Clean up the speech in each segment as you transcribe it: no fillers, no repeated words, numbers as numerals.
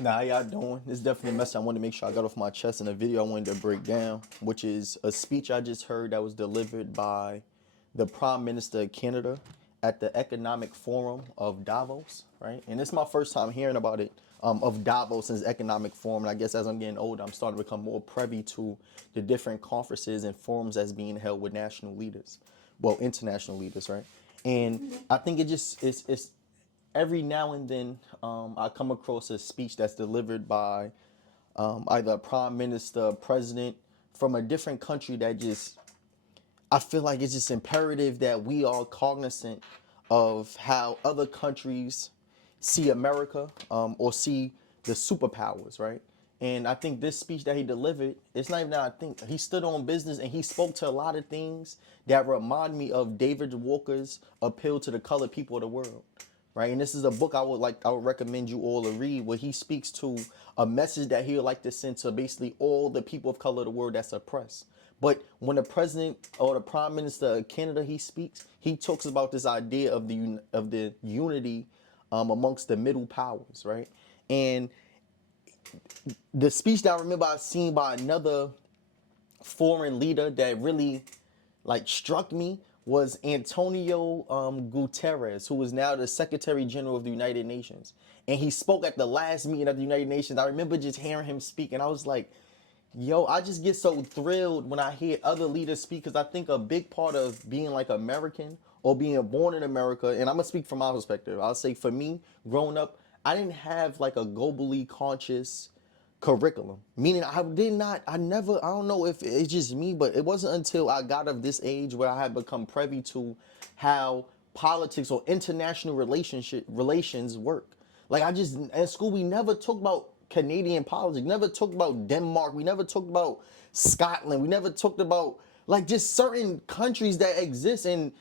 Nah, how y'all doing? This is definitely a message I wanted to make sure I got off my chest in a video I wanted to break down, which is a speech I just heard that was delivered by the Prime Minister of Canada at the Economic Forum of Davos, right? And it's my first time hearing about it, of Davos since Economic Forum. And I guess as I'm getting older, I'm starting to become more privy to the different conferences and forums that's being held with national leaders, well, international leaders, right? And I think it just it's every now and then I come across a speech that's delivered by either a prime minister, president from a different country that just, I feel like it's just imperative that we are cognizant of how other countries see America or see the superpowers, right? And I think this speech that he delivered, it's not even that I think, he stood on business and he spoke to a lot of things that remind me of David Walker's Appeal to the Colored People of the World, right? And this is a book I would recommend you all to read, where he speaks to a message that he would like to send to basically all the people of color of the world that's oppressed. But when the president or the prime minister of Canada he speaks, he talks about this idea of the unity amongst the middle powers, right? And the speech that I remember I seen by another foreign leader that really like struck me was Antonio Guterres, who is now the Secretary General of the United Nations. And he spoke at the last meeting of the United Nations. I remember just hearing him speak, and I was like, yo, I just get so thrilled when I hear other leaders speak, because I think a big part of being like American or being born in America, and I'm gonna speak from my perspective, I'll say for me, growing up, I didn't have like a globally conscious curriculum. Meaning I never, I don't know if it's just me, but it wasn't until I got of this age where I had become privy to how politics or international relations work. Like I just, in school, we never talked about Canadian politics, never talked about Denmark, we never talked about Scotland, we never talked about like just certain countries that exist. And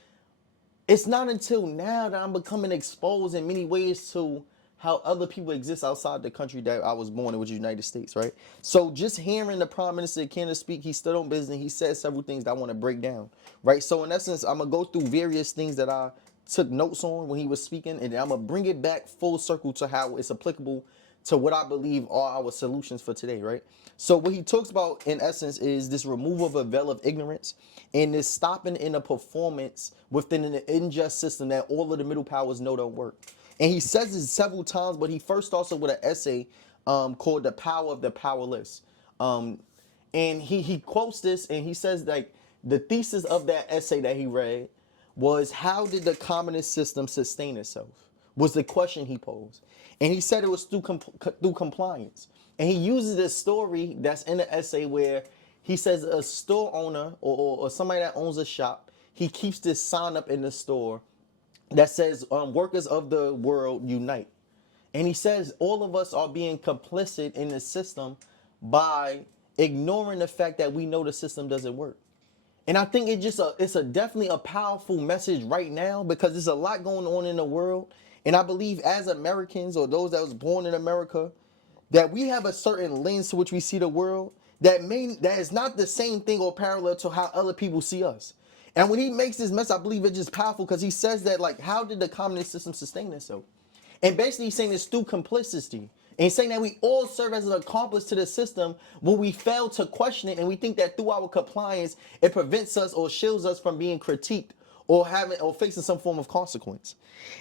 it's not until now that I'm becoming exposed in many ways to how other people exist outside the country that I was born in, which is the United States, right? So just hearing the Prime Minister of Canada speak, he stood on business, he said several things that I want to break down, right? So in essence, I'm going to go through various things that I took notes on when he was speaking, and I'm going to bring it back full circle to how it's applicable to what I believe are our solutions for today, right? So what he talks about in essence is this removal of a veil of ignorance and this stopping in a performance within an unjust system that all of the middle powers know don't work. And he says this several times, but he first starts with an essay called "The Power of the Powerless," and he quotes this, and he says like the thesis of that essay that he read was, how did the communist system sustain itself? Was the question he posed, and he said it was through compliance. And he uses this story that's in the essay where he says a store owner or somebody that owns a shop, he keeps this sign up in the store that says workers of the world unite. And he says all of us are being complicit in the system by ignoring the fact that we know the system doesn't work. And I think it's definitely a powerful message right now, because there's a lot going on in the world. And I believe as Americans, or those that was born in America, that we have a certain lens to which we see the world that is not the same thing or parallel to how other people see us. And when he makes this mess, I believe it's just powerful, because he says that, like, how did the communist system sustain itself? And basically he's saying it's through complicity. And he's saying that we all serve as an accomplice to the system when we fail to question it, and we think that through our compliance, it prevents us or shields us from being critiqued or facing some form of consequence.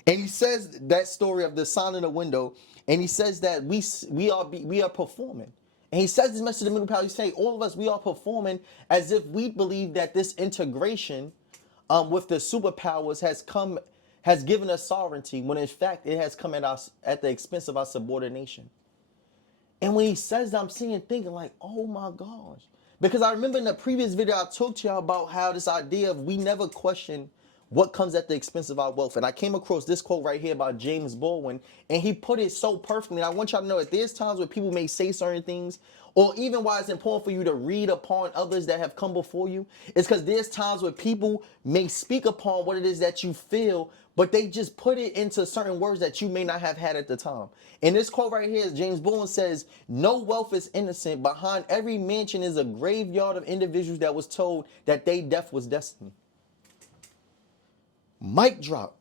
And he says that story of the sign in the window, and he says that we are performing. And he says this message to the middle power. He's saying all of us, we are performing as if we believe that this integration with the superpowers has given us sovereignty, when in fact it has come at the expense of our subordination. And when he says that, I'm sitting and thinking like, oh my gosh. Because I remember in the previous video I talked to y'all about how this idea of we never question what comes at the expense of our wealth. And I came across this quote right here by James Baldwin, and he put it so perfectly. And I want y'all to know that there's times where people may say certain things, or even why it's important for you to read upon others that have come before you. It's because there's times where people may speak upon what it is that you feel, but they just put it into certain words that you may not have had at the time. And this quote right here, James Baldwin says, "No wealth is innocent. Behind every mansion is a graveyard of individuals that was told that their death was destiny." Mic drop.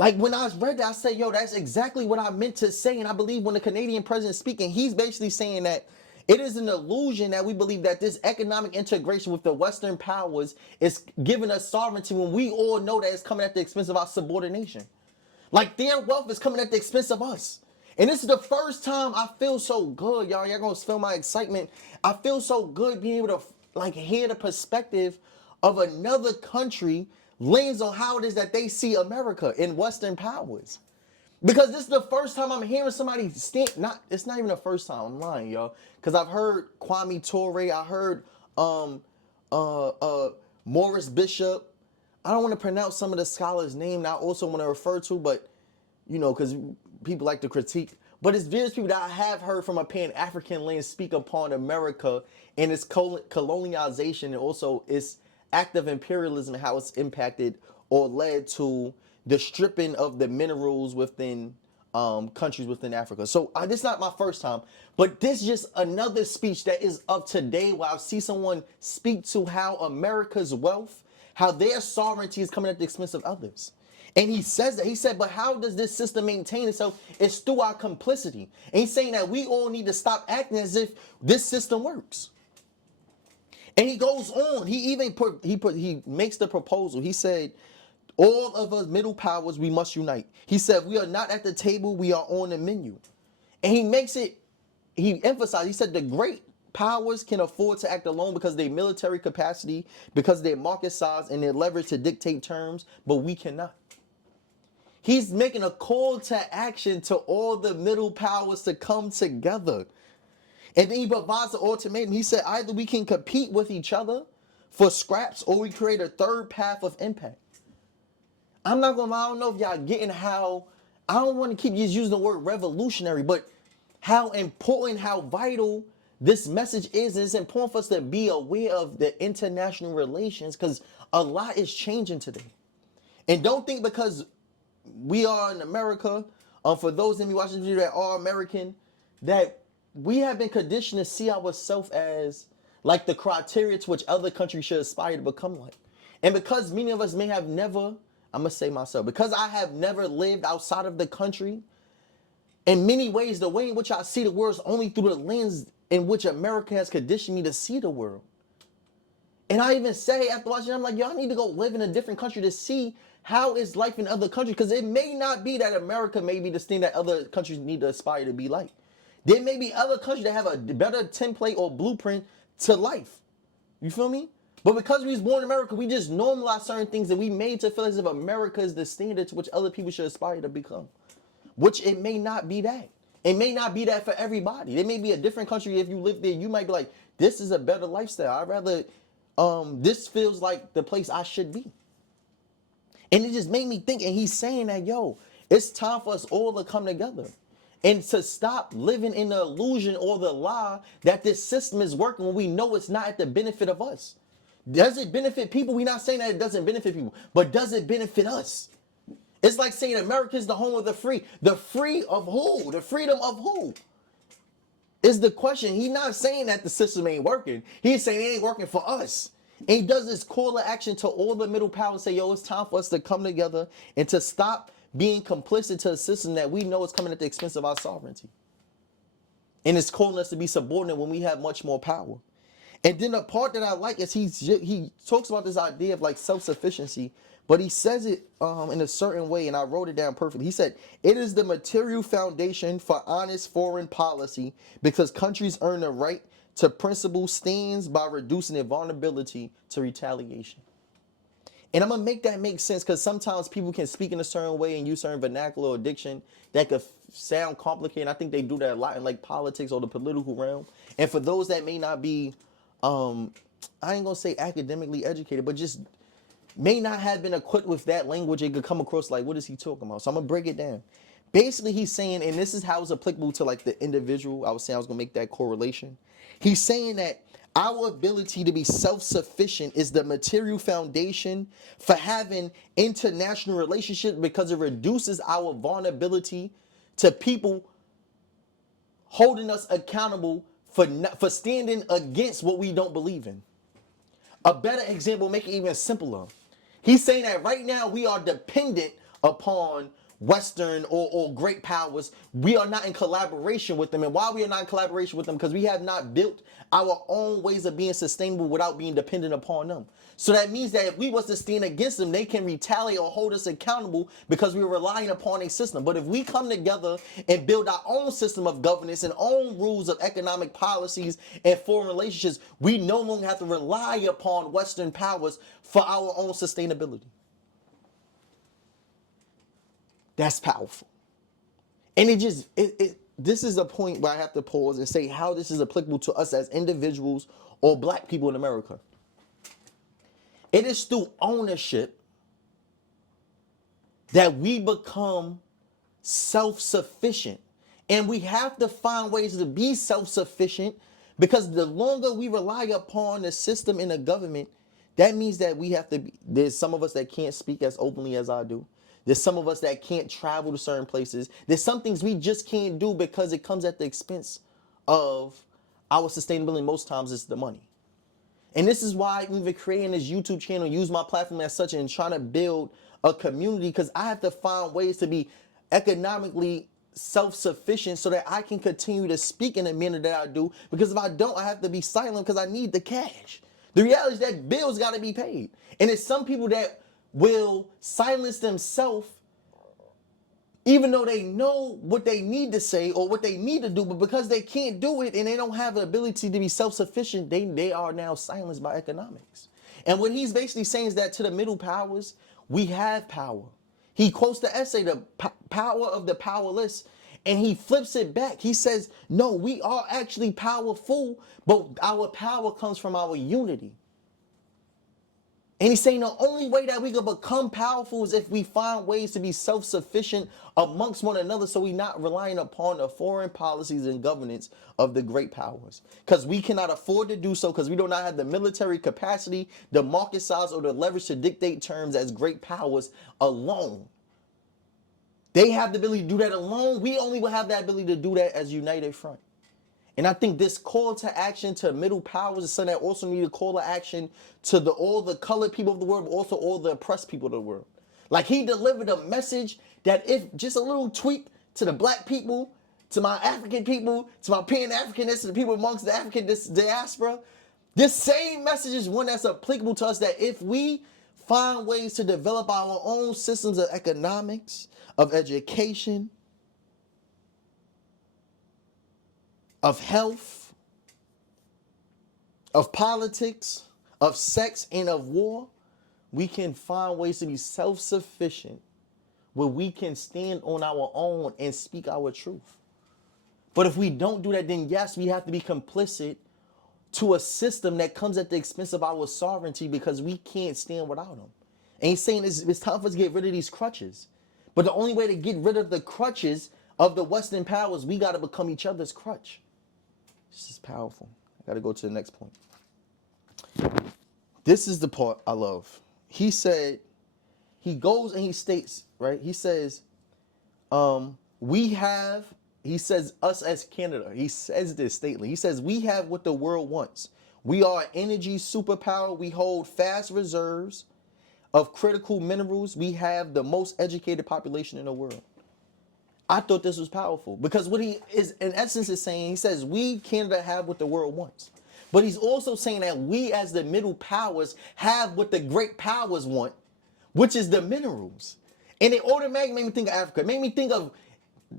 Like when I read that, I said, yo, that's exactly what I meant to say. And I believe when the Canadian president is speaking, he's basically saying that it is an illusion that we believe that this economic integration with the Western powers is giving us sovereignty when we all know that it's coming at the expense of our subordination. Like their wealth is coming at the expense of us. And this is the first time I feel so good, y'all. Y'all gonna feel my excitement. I feel so good being able to like hear the perspective of another country lens on how it is that they see America in Western powers. Because this is the first time I'm hearing somebody it's not even the first time, I'm lying, y'all. Because I've heard Kwame Ture, I heard Morris Bishop. I don't want to pronounce some of the scholars' name that I also want to refer to, but you know, because people like to critique. But it's various people that I have heard from a Pan-African lens speak upon America and its colonialization and also its active imperialism and how it's impacted or led to the stripping of the minerals within countries within Africa. So this is not my first time, but this is just another speech that is of today where I see someone speak to how America's wealth, how their sovereignty is coming at the expense of others. And he says that. He said, but how does this system maintain itself? It's through our complicity. And he's saying that we all need to stop acting as if this system works. And he goes on. He even he makes the proposal. He said, all of us middle powers, we must unite. He said, we are not at the table, we are on the menu. And he emphasized, he said the great powers can afford to act alone because of their military capacity, because of their market size and their leverage to dictate terms, but we cannot. He's making a call to action to all the middle powers to come together. And then he provides the ultimatum. He said either we can compete with each other for scraps or we create a third path of impact. I'm not gonna lie, I don't know if y'all getting how, I don't want to keep just using the word revolutionary, but how important, how vital this message is. And it's important for us to be aware of the international relations because a lot is changing today. And don't think because we are in America, for those of you watching this video that are American, that we have been conditioned to see ourselves as like the criteria to which other countries should aspire to become like. And because many of us may have never, I'm going to say myself, because I have never lived outside of the country, in many ways, the way in which I see the world is only through the lens in which America has conditioned me to see the world. And I even say after watching, I'm like, yo, I need to go live in a different country to see how is life in other countries. Because it may not be that America may be this thing that other countries need to aspire to be like. There may be other countries that have a better template or blueprint to life. You feel me? But because we was born in America, we just normalize certain things and we made to feel as if America is the standard to which other people should aspire to become. Which it may not be that. It may not be that for everybody. There may be a different country. If you live there, you might be like, this is a better lifestyle. I'd rather, this feels like the place I should be. And it just made me think, and he's saying that, yo, it's time for us all to come together. And to stop living in the illusion or the lie that this system is working when we know it's not at the benefit of us. Does it benefit people? We're not saying that it doesn't benefit people, but does it benefit us? It's like saying America is the home of the free. The free of who? The freedom of who? Is the question. He's not saying that the system ain't working. He's saying it ain't working for us. And he does this call to action to all the middle powers, say, yo, it's time for us to come together and to stop being complicit to a system that we know is coming at the expense of our sovereignty. And it's calling us to be subordinate when we have much more power. And then the part that I like is he talks about this idea of like self-sufficiency, but he says it in a certain way, and I wrote it down perfectly. He said, it is the material foundation for honest foreign policy because countries earn the right to principle stands by reducing their vulnerability to retaliation. And I'm going to make that make sense because sometimes people can speak in a certain way and use certain vernacular or diction that could sound complicated. I think they do that a lot in like politics or the political realm. And for those that may not be, I ain't going to say academically educated, but just may not have been equipped with that language, it could come across like, what is he talking about? So I'm going to break it down. Basically, he's saying, and this is how it's applicable to like the individual. I was saying I was going to make that correlation. He's saying that our ability to be self-sufficient is the material foundation for having international relationships because it reduces our vulnerability to people holding us accountable for standing against what we don't believe in. A better example, make it even simpler. He's saying that right now we are dependent upon Western or great powers, we are not in collaboration with them. And why we are not in collaboration with them? Because we have not built our own ways of being sustainable without being dependent upon them. So that means that if we was to stand against them, they can retaliate or hold us accountable because we're relying upon a system. But if we come together and build our own system of governance and own rules of economic policies and foreign relationships, we no longer have to rely upon Western powers for our own sustainability. That's powerful. And this is a point where I have to pause and say how this is applicable to us as individuals or black people in America. It is through ownership that we become self-sufficient. And we have to find ways to be self-sufficient, because the longer we rely upon the system and the government, that means that we have to be, there's some of us that can't speak as openly as I do. There's some of us that can't travel to certain places. There's some things we just can't do because it comes at the expense of our sustainability. Most times it's the money. And this is why I'm even creating this YouTube channel, use my platform as such, and trying to build a community, because I have to find ways to be economically self-sufficient so that I can continue to speak in the manner that I do. Because if I don't, I have to be silent because I need the cash. The reality is that bills got to be paid. And it's some people that will silence themselves even though they know what they need to say or what they need to do, but because they can't do it and they don't have the ability to be self-sufficient, they are now silenced by economics. And what he's basically saying is that to the middle powers, we have power. He quotes the essay, the power of the powerless, and he flips it back. He says, no, we are actually powerful, but our power comes from our unity. And he's saying the only way that we can become powerful is if we find ways to be self-sufficient amongst one another, so we're not relying upon the foreign policies and governance of the great powers. Because we cannot afford to do so, because we do not have the military capacity, the market size, or the leverage to dictate terms as great powers alone. They have the ability to do that alone. We only will have that ability to do that as united front. And I think this call to action to middle powers is something that also need a call to action to all the colored people of the world, but also all the oppressed people of the world. Like, he delivered a message that if just a little tweak to the black people, to my African people, to my Pan-Africanists, to the people amongst the African diaspora, this same message is one that's applicable to us, that if we find ways to develop our own systems of economics, of education, of health, of politics, of sex, and of war, we can find ways to be self-sufficient where we can stand on our own and speak our truth. But if we don't do that, then yes, we have to be complicit to a system that comes at the expense of our sovereignty, because we can't stand without them. And he's saying it's time for us to get rid of these crutches. But the only way to get rid of the crutches of the Western powers, we got to become each other's crutch. This is powerful. I got to go to the next point. This is the part I love. He said, he goes and he states, right? He says, he says us as Canada. He says this stately. He says, we have what the world wants. We are an energy superpower. We hold vast reserves of critical minerals. We have the most educated population in the world. I thought this was powerful, because what he is in essence is saying, he says we, Canada, have what the world wants. But he's also saying that we as the middle powers have what the great powers want, which is the minerals. And it automatically made me think of Africa. It made me think of,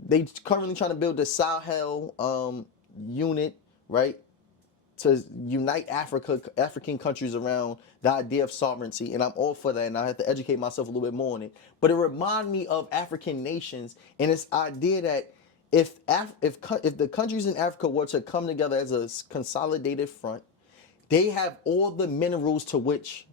they currently trying to build the Sahel unit, right? To unite African countries around the idea of sovereignty, and I'm all for that, and I have to educate myself a little bit more on it. But it reminded me of African nations and this idea that if the countries in Africa were to come together as a consolidated front, they have all the minerals to which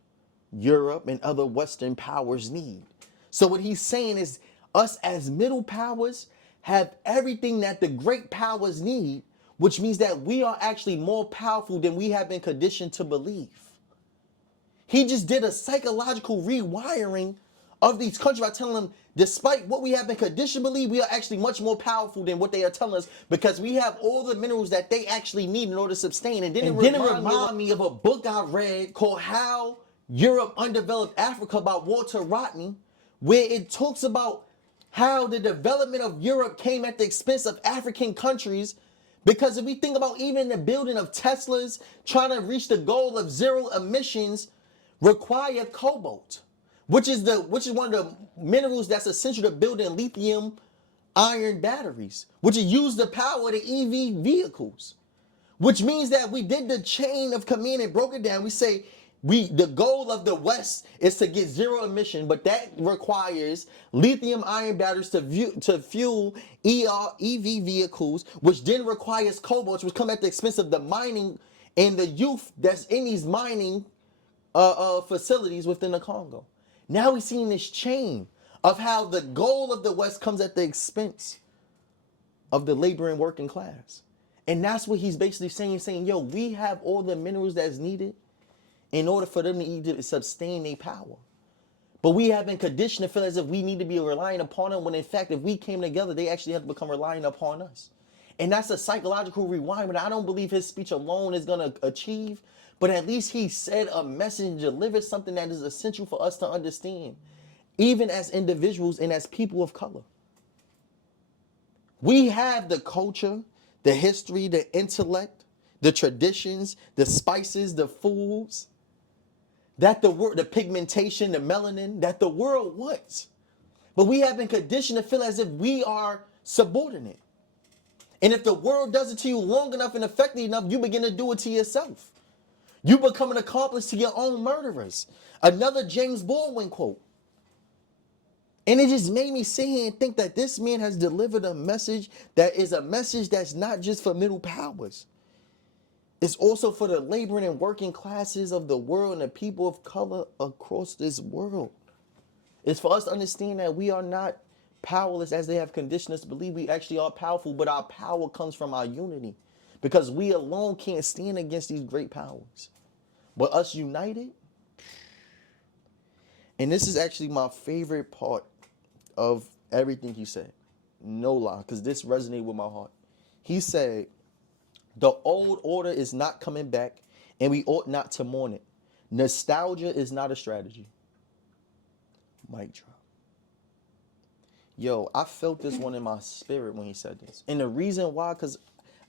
Europe and other Western powers need. So what he's saying is, us as middle powers have everything that the great powers need, which means that we are actually more powerful than we have been conditioned to believe. He just did a psychological rewiring of these countries by telling them, despite what we have been conditioned to believe, we are actually much more powerful than what they are telling us, because we have all the minerals that they actually need in order to sustain. And then it reminded me of a book I read called How Europe Undeveloped Africa by Walter Rodney, where it talks about how the development of Europe came at the expense of African countries. Because if we think about even the building of Teslas, trying to reach the goal of zero emissions require cobalt, which is one of the minerals that's essential to building lithium iron batteries, which is used to power the EV vehicles. Which means that we did the chain of command and broke it down. We say the goal of the West is to get zero emission, but that requires lithium iron batteries to fuel EV vehicles, which then requires cobalt, which come at the expense of the mining and the youth that's in these mining facilities within the Congo. Now we're seeing this chain of how the goal of the West comes at the expense of the laboring working class. And that's what he's basically saying, yo, we have all the minerals that's needed in order for them to sustain their power. But we have been conditioned to feel as if we need to be relying upon them, when in fact, if we came together, they actually have to become reliant upon us. And that's a psychological rewind that I don't believe his speech alone is going to achieve. But at least he said a message, delivered something that is essential for us to understand, even as individuals and as people of color. We have the culture, the history, the intellect, the traditions, the spices, the foods, that the pigmentation, the melanin that the world wants. But we have been conditioned to feel as if we are subordinate. And if the world does it to you long enough and effectively enough, you begin to do it to yourself. You become an accomplice to your own murderers. Another James Baldwin quote. And it just made me sit here and think that this man has delivered a message that is a message that's not just for middle powers. It's also for the laboring and working classes of the world and the people of color across this world. It's for us to understand that we are not powerless as they have conditioned us to believe. We actually are powerful, but our power comes from our unity. Because we alone can't stand against these great powers. But us united, and this is actually my favorite part of everything he said. No lie, because this resonated with my heart. He said, the old order is not coming back, and we ought not to mourn it. Nostalgia is not a strategy. Mic drop. Yo, I felt this one in my spirit when he said this. And the reason why, because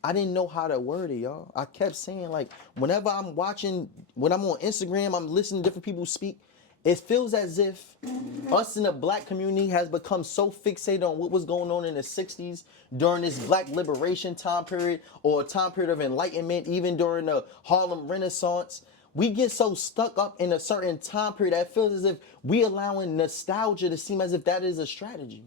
I didn't know how to word it, y'all. I kept saying, like, whenever I'm watching, when I'm on Instagram, I'm listening to different people speak, it feels as if us in the black community has become so fixated on what was going on in the 60s during this black liberation time period, or a time period of enlightenment, even during the Harlem Renaissance. We get so stuck up in a certain time period that it feels as if we allowing nostalgia to seem as if that is a strategy.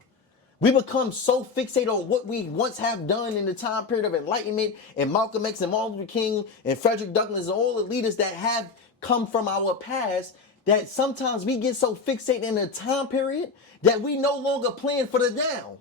We become so fixated on what we once have done in the time period of enlightenment, and Malcolm X and Martin Luther King and Frederick Douglass and all the leaders that have come from our past, that sometimes we get so fixated in a time period that we no longer plan for the now.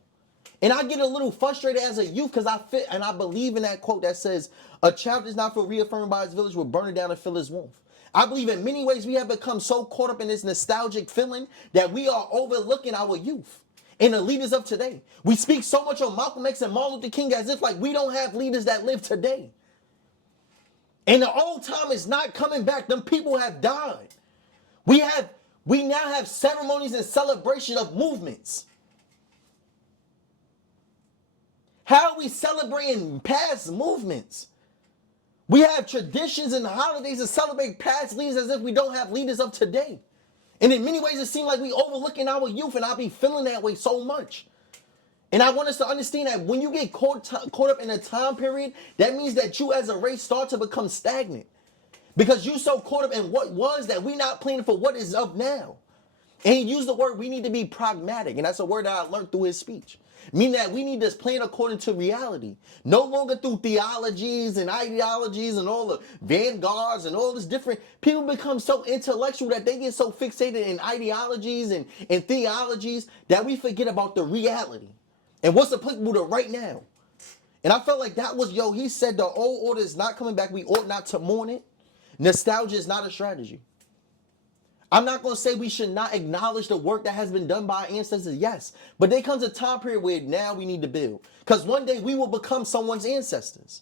And I get a little frustrated as a youth because I believe in that quote that says, a child is not for reaffirmed by his village will burn it down and fill his warmth. I believe in many ways we have become so caught up in this nostalgic feeling that we are overlooking our youth and the leaders of today. We speak so much on Malcolm X and Martin Luther King as if like we don't have leaders that live today. And the old time is not coming back. Them people have died. We now have ceremonies and celebration of movements. How are we celebrating past movements? We have traditions and holidays to celebrate past leaders as if we don't have leaders of today. And in many ways, it seems like we overlooking our youth, and I be feeling that way so much. And I want us to understand that when you get caught up in a time period, that means that you as a race start to become stagnant. Because you're so caught up in what was that we're not planning for what is up now. And he used the word, we need to be pragmatic. And that's a word that I learned through his speech. Meaning that we need to plan according to reality. No longer through theologies and ideologies and all the vanguards and all this different. People become so intellectual that they get so fixated in ideologies and theologies that we forget about the reality. And what's applicable to right now. And I felt like that was, he said the old order is not coming back. We ought not to mourn it. Nostalgia is not a strategy. I'm not going to say we should not acknowledge the work that has been done by our ancestors, yes. But there comes a time period where now we need to build. Because one day we will become someone's ancestors.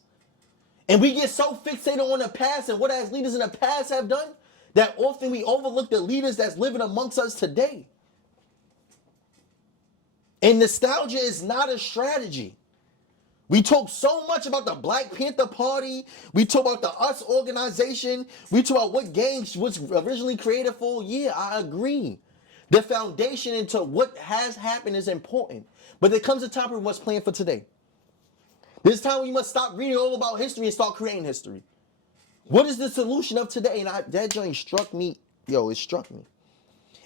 And we get so fixated on the past and what as leaders in the past have done, that often we overlook the leaders that's living amongst us today. And nostalgia is not a strategy. We talk so much about the Black Panther Party. We talk about the US organization. We talk about what games was originally created for. Yeah, I agree. The foundation into what has happened is important. But there comes a time where we must plan for today. There's time when you must stop reading all about history and start creating history. What is the solution of today? And that joint struck me. Yo, it struck me.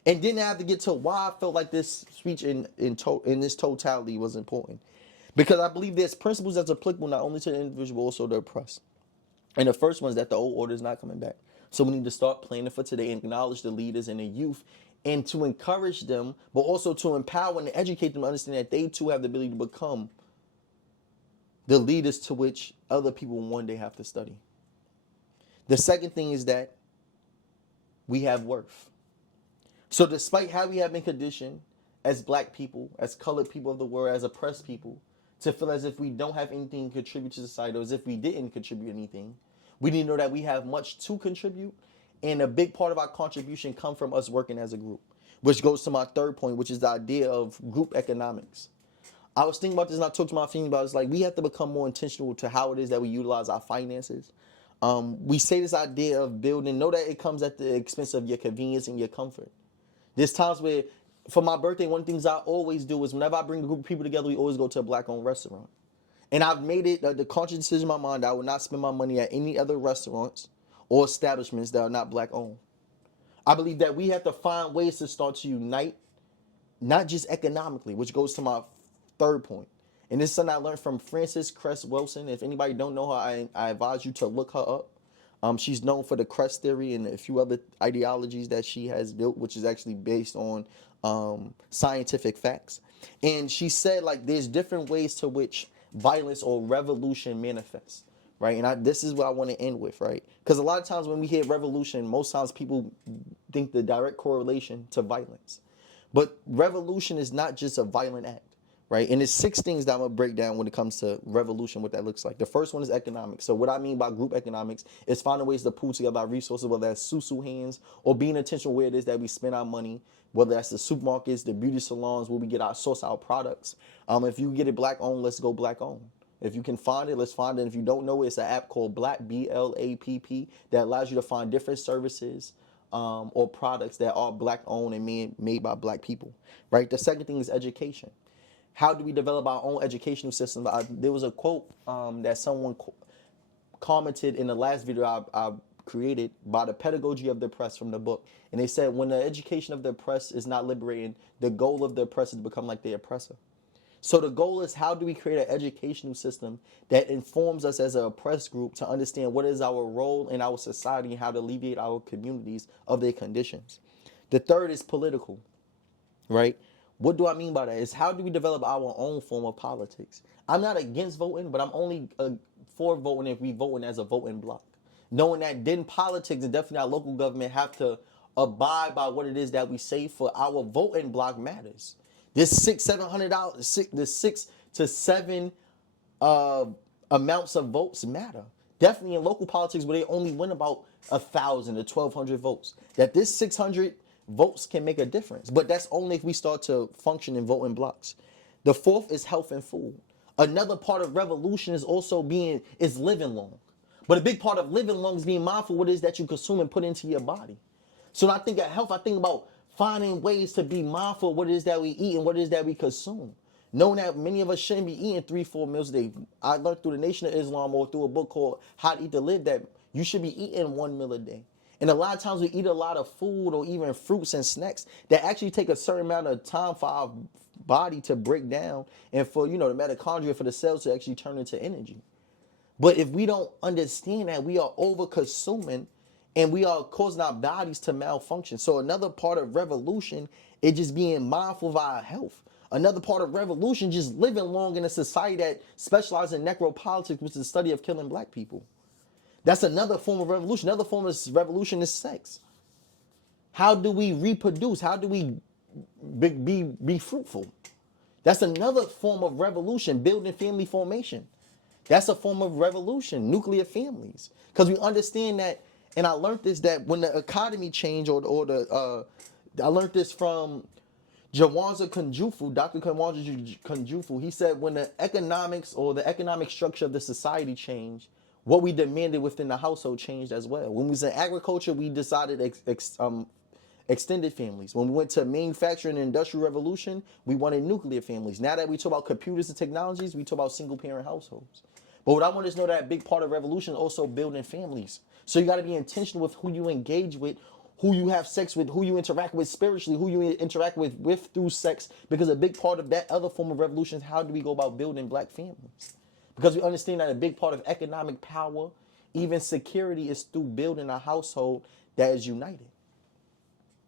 And then I have to get to why I felt like this speech in this totality was important. Because I believe there's principles that's applicable not only to the individual, but also the oppressed. And the first one is that the old order is not coming back. So we need to start planning for today and acknowledge the leaders and the youth and to encourage them, but also to empower and educate them to understand that they too have the ability to become the leaders to which other people one day have to study. The second thing is that we have worth. So despite how we have been conditioned as Black people, as colored people of the world, as oppressed people, to feel as if we don't have anything to contribute to society or as if we didn't contribute anything, we need to know that we have much to contribute, and a big part of our contribution comes from us working as a group, which goes to my third point, which is the idea of group economics. I was thinking about this and I talked to my family about it. It's like we have to become more intentional to how it is that we utilize our finances. We say this idea of building, know that it comes at the expense of your convenience and your comfort. There's times where, for my birthday, one of the things I always do is whenever I bring a group of people together, we always go to a Black-owned restaurant. And I've made it the conscious decision in my mind that I will not spend my money at any other restaurants or establishments that are not Black-owned. I believe that we have to find ways to start to unite, not just economically, which goes to my third point. And this is something I learned from Frances Cress Wilson. If anybody don't know her, I advise you to look her up. She's known for the Crest theory and a few other ideologies that she has built, which is actually based on scientific facts. And she said, like, there's different ways to which violence or revolution manifests, right? And this is what I want to end with, right? Because a lot of times when we hear revolution, most times people think the direct correlation to violence. But revolution is not just a violent act. Right? And there's 6 things that I'm going to break down when it comes to revolution, what that looks like. The first one is economics. So what I mean by group economics is finding ways to pool together our resources, whether that's susu hands or being intentional where it is that we spend our money, whether that's the supermarkets, the beauty salons, where we get our source our products. If you get it Black-owned, let's go Black-owned. If you can find it, let's find it. And if you don't know it, it's an app called Black, BLAPP, that allows you to find different services or products that are Black-owned and made by Black people. Right? The second thing is education. How do we develop our own educational system? There was a quote that someone commented in the last video I created by the pedagogy of the oppressed from the book. And they said, when the education of the oppressed is not liberating, the goal of the oppressed is to become like the oppressor. So the goal is, how do we create an educational system that informs us as an oppressed group to understand what is our role in our society and how to alleviate our communities of their conditions? The third is political, right? What do I mean by that? Is how do we develop our own form of politics? I'm not against voting, but I'm only for voting if we voting as a voting block. Knowing that then politics and definitely our local government have to abide by what it is that we say for our voting block matters. This $700, the 6 to 7 amounts of votes matter. Definitely in local politics where they only win about 1,000 to 1,200 votes. That this 600 votes can make a difference, but that's only if we start to function in voting blocks. The fourth is health and food. Another part of revolution is also living long. But a big part of living long is being mindful of what it is that you consume and put into your body. So when I think of health, I think about finding ways to be mindful of what it is that we eat and what it is that we consume. Knowing that many of us shouldn't be eating 3-4 meals a day. I learned through the Nation of Islam or through a book called How to Eat to Live that you should be eating 1 meal a day. And a lot of times we eat a lot of food or even fruits and snacks that actually take a certain amount of time for our body to break down and for, the mitochondria, for the cells to actually turn into energy. But if we don't understand that, we are over consuming and we are causing our bodies to malfunction. So another part of revolution is just being mindful of our health. Another part of revolution, just living long in a society that specializes in necropolitics, which is the study of killing Black people. That's another form of revolution. Another form of revolution is sex. How do we reproduce? How do we be fruitful? That's another form of revolution, building family formation. That's a form of revolution, nuclear families. Because we understand that, and I learned this, that when the economy changed I learned this from Jawanza Kunjufu, Dr. Jawanza Kunjufu, he said when the economics or the economic structure of the society changed, what we demanded within the household changed as well. When we was in agriculture, we decided extended families. When we went to manufacturing and industrial revolution, we wanted nuclear families. Now that we talk about computers and technologies, we talk about single parent households. But what I want us to know, that a big part of revolution is also building families. So you got to be intentional with who you engage with, who you have sex with, who you interact with spiritually, who you interact with through sex, because a big part of that other form of revolution is how do we go about building black families? Because we understand that a big part of economic power, even security, is through building a household that is united.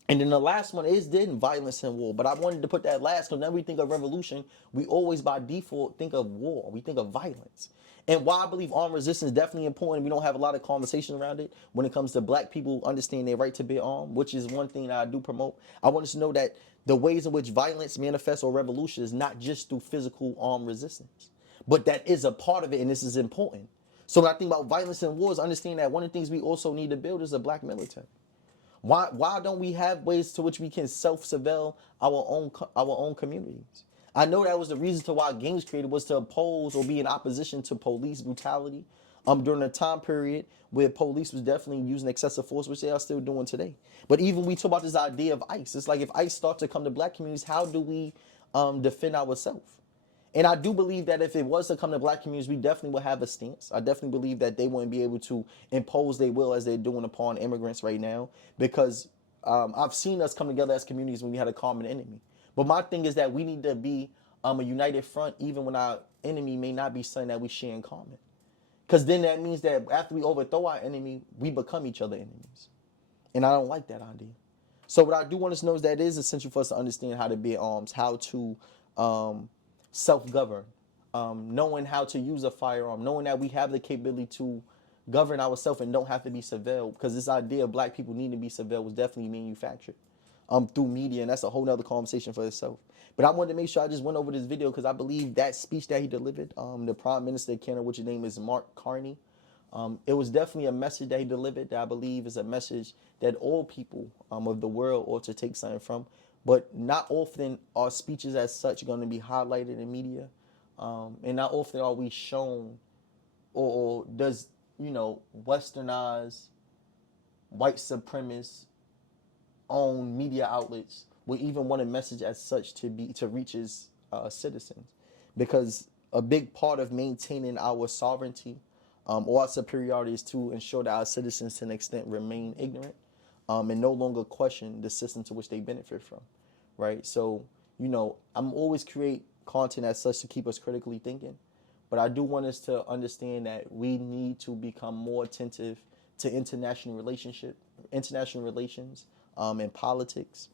And then the last one is then violence and war. But I wanted to put that last because whenever we think of revolution, we always by default think of war. We think of violence. And why I believe armed resistance is definitely important. We don't have a lot of conversation around it when it comes to black people understanding their right to bear arms, which is one thing that I do promote. I want us to know that the ways in which violence manifests or revolution is not just through physical armed resistance, but that is a part of it, and this is important. So when I think about violence and wars, understand that one of the things we also need to build is a black military. Why don't we have ways to which we can self-surveil our own communities? I know that was the reason to why gangs created, was to oppose or be in opposition to police brutality during a time period where police was definitely using excessive force, which they are still doing today. But even we talk about this idea of ICE. It's like if ICE starts to come to black communities, how do we defend ourselves? And I do believe that if it was to come to black communities, we definitely would have a stance. I definitely believe that they wouldn't be able to impose their will as they're doing upon immigrants right now, because I've seen us come together as communities when we had a common enemy. But my thing is that we need to be a united front even when our enemy may not be something that we share in common. Because then that means that after we overthrow our enemy, we become each other's enemies. And I don't like that idea. So what I do want us to know is that it is essential for us to understand how to bear arms, how to self-govern, knowing how to use a firearm, knowing that we have the capability to govern ourselves and don't have to be surveilled, because this idea of black people needing to be surveilled was definitely manufactured through media, and that's a whole nother conversation for itself. But I wanted to make sure I just went over this video because I believe that speech that he delivered, the Prime Minister of Canada, which his name is Mark Carney, it was definitely a message that he delivered that I believe is a message that all people of the world ought to take something from. But not often are speeches as such going to be highlighted in media. And not often are we shown, or does, westernized, white supremacist owned media outlets will even want a message as such to reach his citizens. Because a big part of maintaining our sovereignty or our superiority is to ensure that our citizens to an extent remain ignorant and no longer question the system to which they benefit from, right? So, I'm always create content as such to keep us critically thinking, but I do want us to understand that we need to become more attentive to international relations, and politics,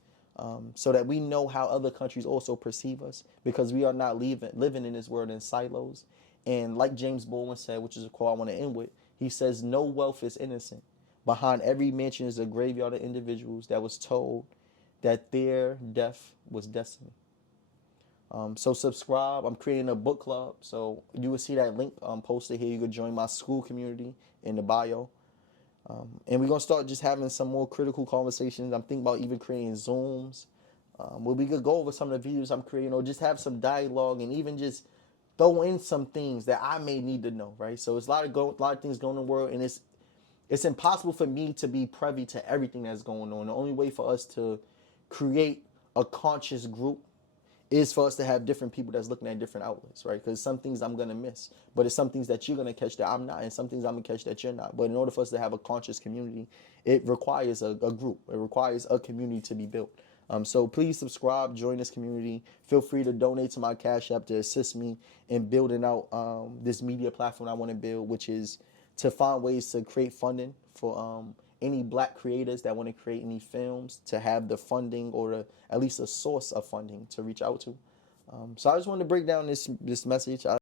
so that we know how other countries also perceive us, because we are not living in this world in silos. And like James Baldwin said, which is a quote I want to end with, he says, "No wealth is innocent. Behind every mansion is a graveyard of individuals that was told that their death was destiny." So subscribe. I'm creating a book club, so you will see that link posted here. You can join my school community in the bio. And we're going to start just having some more critical conversations. I'm thinking about even creating Zooms where we could go over some of the videos I'm creating, or just have some dialogue and even just throw in some things that I may need to know, right? So it's a lot of things going on in the world, and it's impossible for me to be privy to everything that's going on. The only way for us to create a conscious group is for us to have different people that's looking at different outlets, right? Because some things I'm going to miss, but it's some things that you're going to catch that I'm not, and some things I'm going to catch that you're not. But in order for us to have a conscious community, it requires a group. It requires a community to be built. So please subscribe, join this community. Feel free to donate to my Cash App to assist me in building out this media platform I want to build, which is to find ways to create funding for any black creators that want to create any films, to have the funding or at least a source of funding to reach out to. So I just wanted to break down this message.